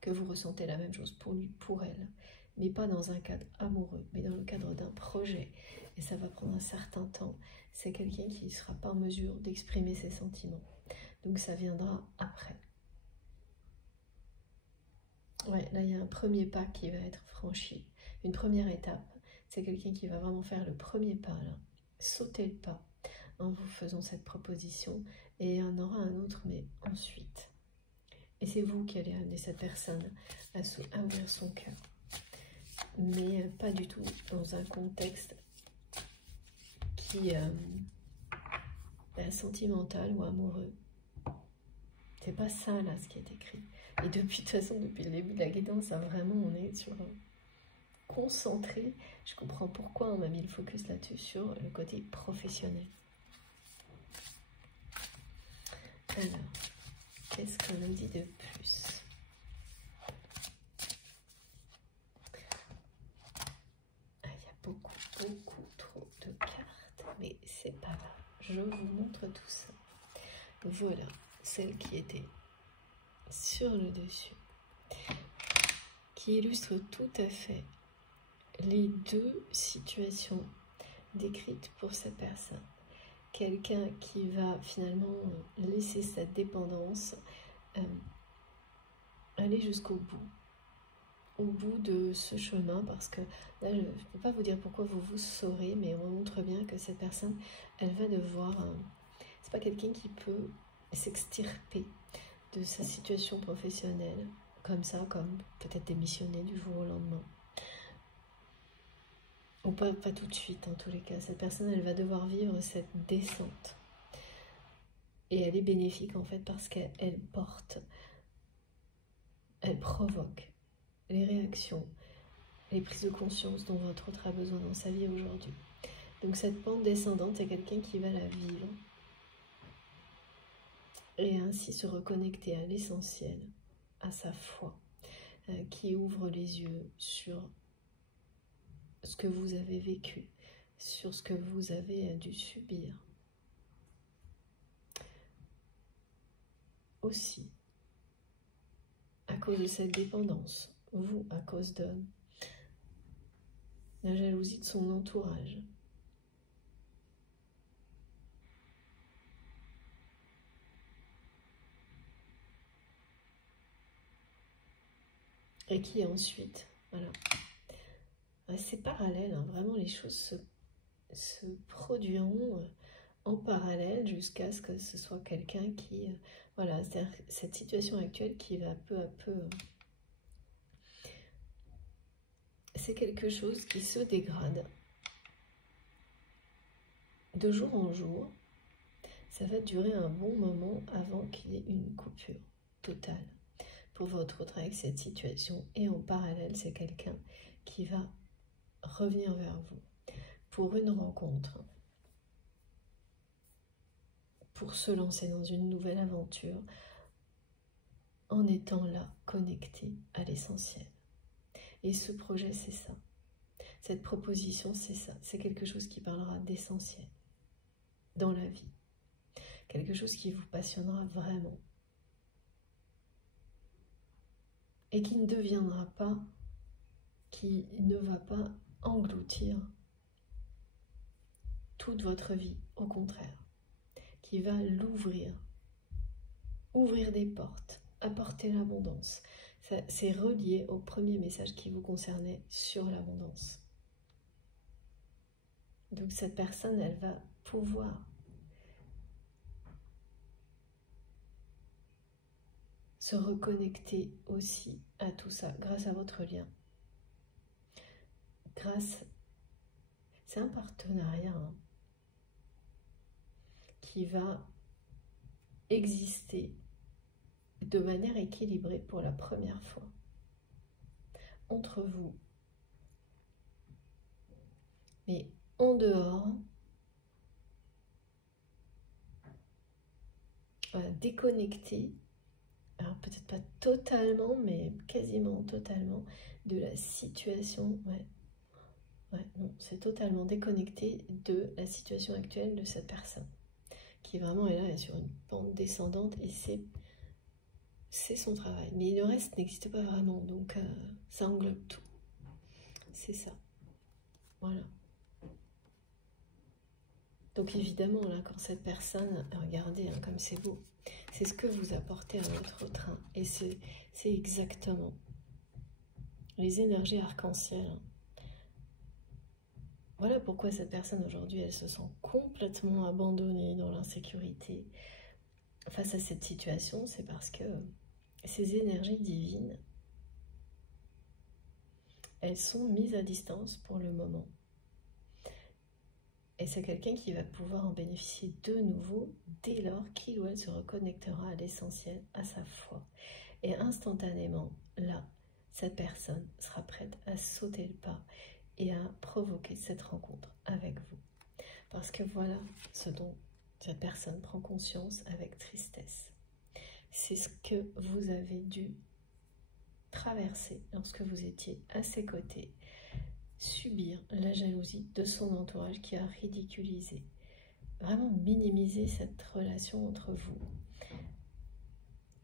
que vous ressentez la même chose pour lui, pour elle, mais pas dans un cadre amoureux, mais dans le cadre d'un projet, et ça va prendre un certain temps, c'est quelqu'un qui ne sera pas en mesure d'exprimer ses sentiments. Donc ça viendra après. Ouais, là il y a un premier pas qui va être franchi. Une première étape, c'est quelqu'un qui va vraiment faire le premier pas, là, sauter le pas en vous faisant cette proposition, et il y en aura un autre, mais ensuite. Et c'est vous qui allez amener cette personne à ouvrir son cœur. Mais pas du tout dans un contexte qui est sentimental ou amoureux. C'est pas ça là ce qui est écrit. Et depuis, de toute façon, depuis le début de la guidance, ça vraiment on est sur concentré. Je comprends pourquoi on m'a mis le focus là-dessus sur le côté professionnel. Alors, qu'est-ce qu'on nous dit de plus? Ah, il y a beaucoup trop de cartes, mais c'est pas grave. Je vous montre tout ça. Voilà, celle qui était sur le dessus, qui illustre tout à fait les deux situations décrites pour cette personne. Quelqu'un qui va finalement laisser sa dépendance aller jusqu'au bout de ce chemin, parce que là je ne peux pas vous dire pourquoi vous saurez, mais on montre bien que cette personne, elle va devoir, c'est pas quelqu'un qui peut s'extirper de sa situation professionnelle comme ça, comme peut-être démissionner du jour au lendemain, ou pas tout de suite. En tous les cas, cette personne, elle va devoir vivre cette descente, et elle est bénéfique en fait parce qu'elle porte, elle provoque les réactions, les prises de conscience dont votre autre a besoin dans sa vie aujourd'hui. Donc cette pente descendante, c'est quelqu'un qui va la vivre et ainsi se reconnecter à l'essentiel, à sa foi, qui ouvre les yeux sur ce que vous avez vécu, sur ce que vous avez dû subir. Aussi, à cause de cette dépendance, vous, à cause de la jalousie de son entourage, et qui ensuite, voilà, c'est parallèle, hein, vraiment les choses se produiront en parallèle jusqu'à ce que ce soit quelqu'un qui, voilà, c'est-à-dire cette situation actuelle qui va peu à peu, c'est quelque chose qui se dégrade de jour en jour. Ça va durer un bon moment avant qu'il y ait une coupure totale pour votre autre avec cette situation, et en parallèle c'est quelqu'un qui va revenir vers vous pour une rencontre, pour se lancer dans une nouvelle aventure en étant là, connecté à l'essentiel. Et ce projet, c'est ça. Cette proposition, c'est ça. C'est quelque chose qui parlera d'essentiel dans la vie. Quelque chose qui vous passionnera vraiment. Et qui ne deviendra pas, qui ne va pas engloutir toute votre vie. Au contraire, qui va l'ouvrir. Ouvrir des portes, apporter l'abondance. C'est relié au premier message qui vous concernait sur l'abondance. Donc cette personne, elle va pouvoir se reconnecter aussi à tout ça grâce à votre lien. C'est un partenariat qui va exister de manière équilibrée pour la première fois entre vous. Mais en dehors, déconnecté, alors peut-être pas totalement, mais quasiment totalement, de la situation. Non, c'est totalement déconnecté de la situation actuelle de cette personne, qui vraiment est là, elle est sur une pente descendante, et c'est son travail. Mais le reste n'existe pas vraiment, donc ça englobe tout. C'est ça. Voilà. Donc évidemment, là, quand cette personne, regardez comme c'est beau, c'est ce que vous apportez à votre train. Et c'est exactement les énergies arc-en-ciel. Voilà pourquoi cette personne aujourd'hui, elle se sent complètement abandonnée dans l'insécurité face à cette situation. C'est parce que ces énergies divines, elles sont mises à distance pour le moment. Et c'est quelqu'un qui va pouvoir en bénéficier de nouveau dès lors qu'il ou elle se reconnectera à l'essentiel, à sa foi. Et instantanément, là, cette personne sera prête à sauter le pas et à provoquer cette rencontre avec vous. Parce que voilà ce dont cette personne prend conscience avec tristesse. C'est ce que vous avez dû traverser lorsque vous étiez à ses côtés, subir la jalousie de son entourage qui a ridiculisé, vraiment minimiser cette relation entre vous.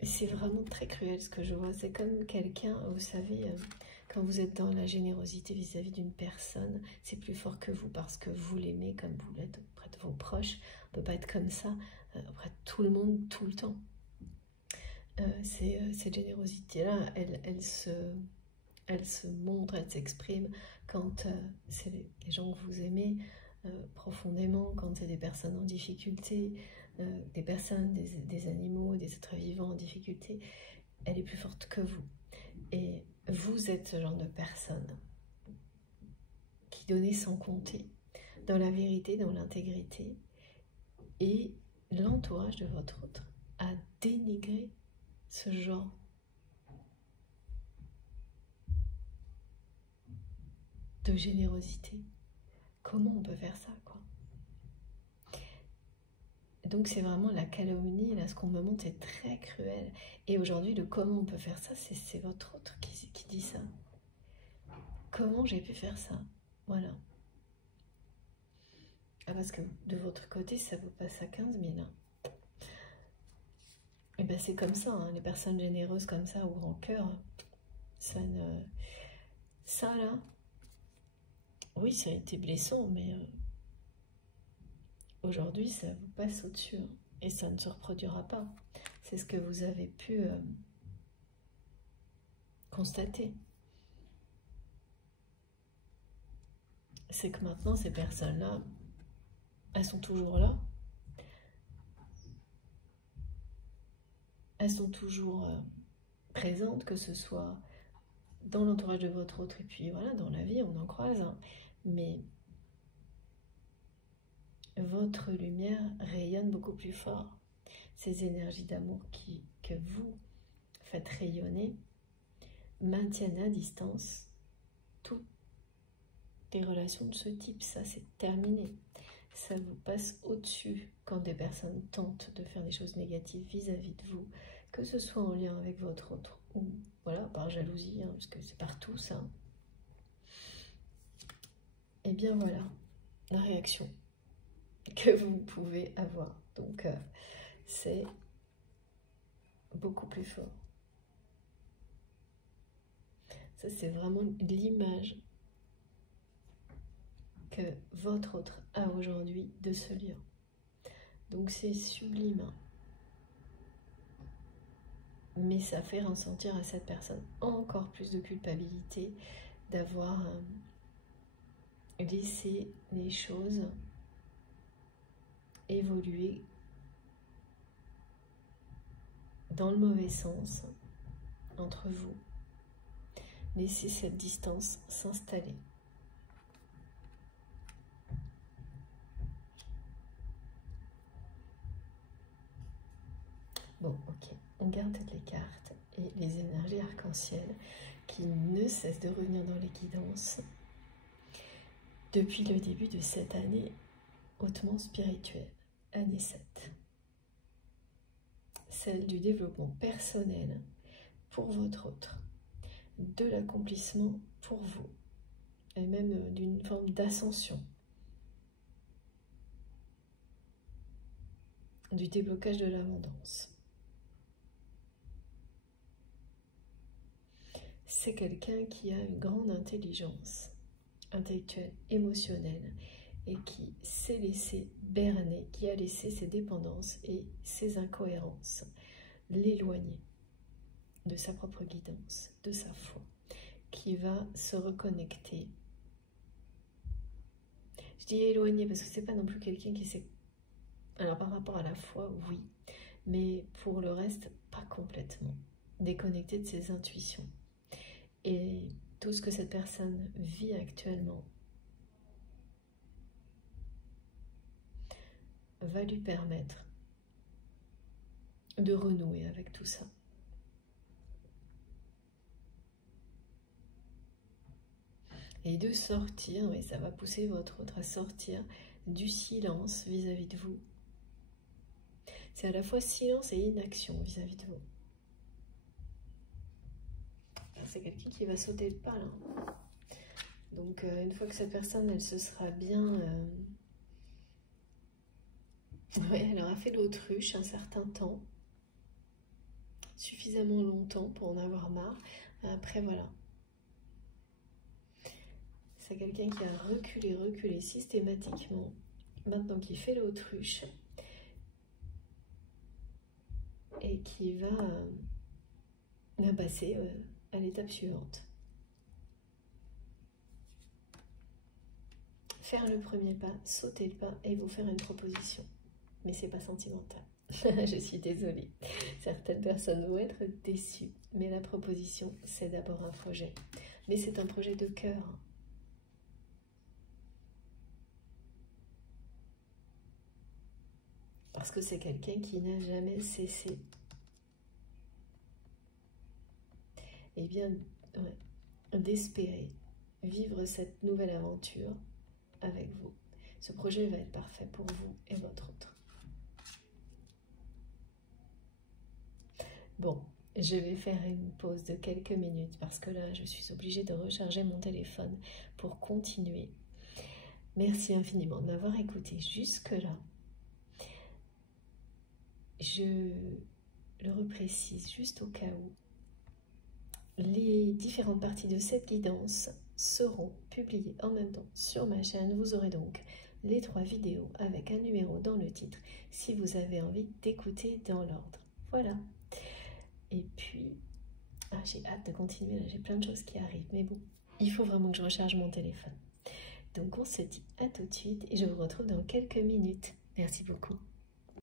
C'est vraiment très cruel ce que je vois. C'est comme quelqu'un, vous savez, quand vous êtes dans la générosité vis-à-vis d'une personne, c'est plus fort que vous parce que vous l'aimez comme vous l'êtes auprès de vos proches. On ne peut pas être comme ça auprès de tout le monde, tout le temps. Cette générosité-là, elle se montre, elle s'exprime quand c'est les gens que vous aimez profondément, quand c'est des personnes en difficulté, des personnes, des animaux, des êtres vivants en difficulté. Elle est plus forte que vous. Et vous êtes ce genre de personne qui donnait sans compter, dans la vérité, dans l'intégrité, et l'entourage de votre autre a dénigré ce genre de générosité. Comment on peut faire ça, quoi? Donc c'est vraiment la calomnie, là ce qu'on me montre c'est très cruel. Et aujourd'hui le comment on peut faire ça, c'est votre autre qui dit ça. Comment j'ai pu faire ça? Voilà. Ah parce que de votre côté ça vous passe à 15 000. Et ben c'est comme ça, les personnes généreuses comme ça au grand cœur, ça là, oui ça a été blessant, mais aujourd'hui ça vous passe au-dessus, et ça ne se reproduira pas. C'est ce que vous avez pu constater. C'est que maintenant ces personnes-là, elles sont toujours là. Elles sont toujours présentes, que ce soit dans l'entourage de votre autre, et puis voilà, dans la vie, on en croise. Mais votre lumière rayonne beaucoup plus fort. Ces énergies d'amour que vous faites rayonner maintiennent à distance toutes les relations de ce type. Ça, c'est terminé. Ça vous passe au-dessus quand des personnes tentent de faire des choses négatives vis-à-vis de vous, que ce soit en lien avec votre autre ou voilà, par jalousie, parce que c'est partout ça. Et bien voilà la réaction que vous pouvez avoir. Donc c'est beaucoup plus fort. Ça c'est vraiment l'image que votre autre a aujourd'hui de ce lien. Donc c'est sublime. mais ça fait ressentir à cette personne encore plus de culpabilité d'avoir laissé les choses évoluer dans le mauvais sens entre vous. Laissez cette distance s'installer. Bon, ok, on garde les cartes et les énergies arc-en-ciel qui ne cessent de revenir dans les guidances depuis le début de cette année hautement spirituelle, année 7. Celle du développement personnel pour votre autre, de l'accomplissement pour vous, et même d'une forme d'ascension, du déblocage de l'abondance. C'est quelqu'un qui a une grande intelligence intellectuelle, émotionnelle, et qui s'est laissé berner, qui a laissé ses dépendances et ses incohérences l'éloigner de sa propre guidance, de sa foi, qui va se reconnecter. Je dis éloigner parce que c'est pas non plus quelqu'un qui s'est... Alors par rapport à la foi, oui, mais pour le reste, pas complètement. Déconnecté de ses intuitions. Et tout ce que cette personne vit actuellement va lui permettre de renouer avec tout ça. Et de sortir, et ça va pousser votre autre à sortir du silence vis-à-vis de vous. C'est à la fois silence et inaction vis-à-vis de vous. C'est quelqu'un qui va sauter le pas là. Donc une fois que cette personne, elle se sera bien... Ouais, elle aura fait l'autruche un certain temps. Suffisamment longtemps pour en avoir marre. Après, voilà. C'est quelqu'un qui a reculé systématiquement. Maintenant qui fait l'autruche. Et qui va passer à l'étape suivante. Faire le premier pas, sauter le pas et vous faire une proposition. Mais c'est pas sentimental. Je suis désolée. Certaines personnes vont être déçues. Mais la proposition, c'est d'abord un projet. Mais c'est un projet de cœur. Parce que c'est quelqu'un qui n'a jamais cessé. Eh bien, ouais, d'espérer vivre cette nouvelle aventure avec vous. Ce projet va être parfait pour vous et votre autre. Bon, je vais faire une pause de quelques minutes parce que là, je suis obligée de recharger mon téléphone pour continuer. Merci infiniment de m'avoir écouté jusque-là. Je le reprécise juste au cas où. Les différentes parties de cette guidance seront publiées en même temps sur ma chaîne. Vous aurez donc les 3 vidéos avec un numéro dans le titre si vous avez envie d'écouter dans l'ordre. Voilà. Et puis, j'ai hâte de continuer, là j'ai plein de choses qui arrivent, mais bon, il faut vraiment que je recharge mon téléphone. Donc on se dit à tout de suite et je vous retrouve dans quelques minutes. Merci beaucoup.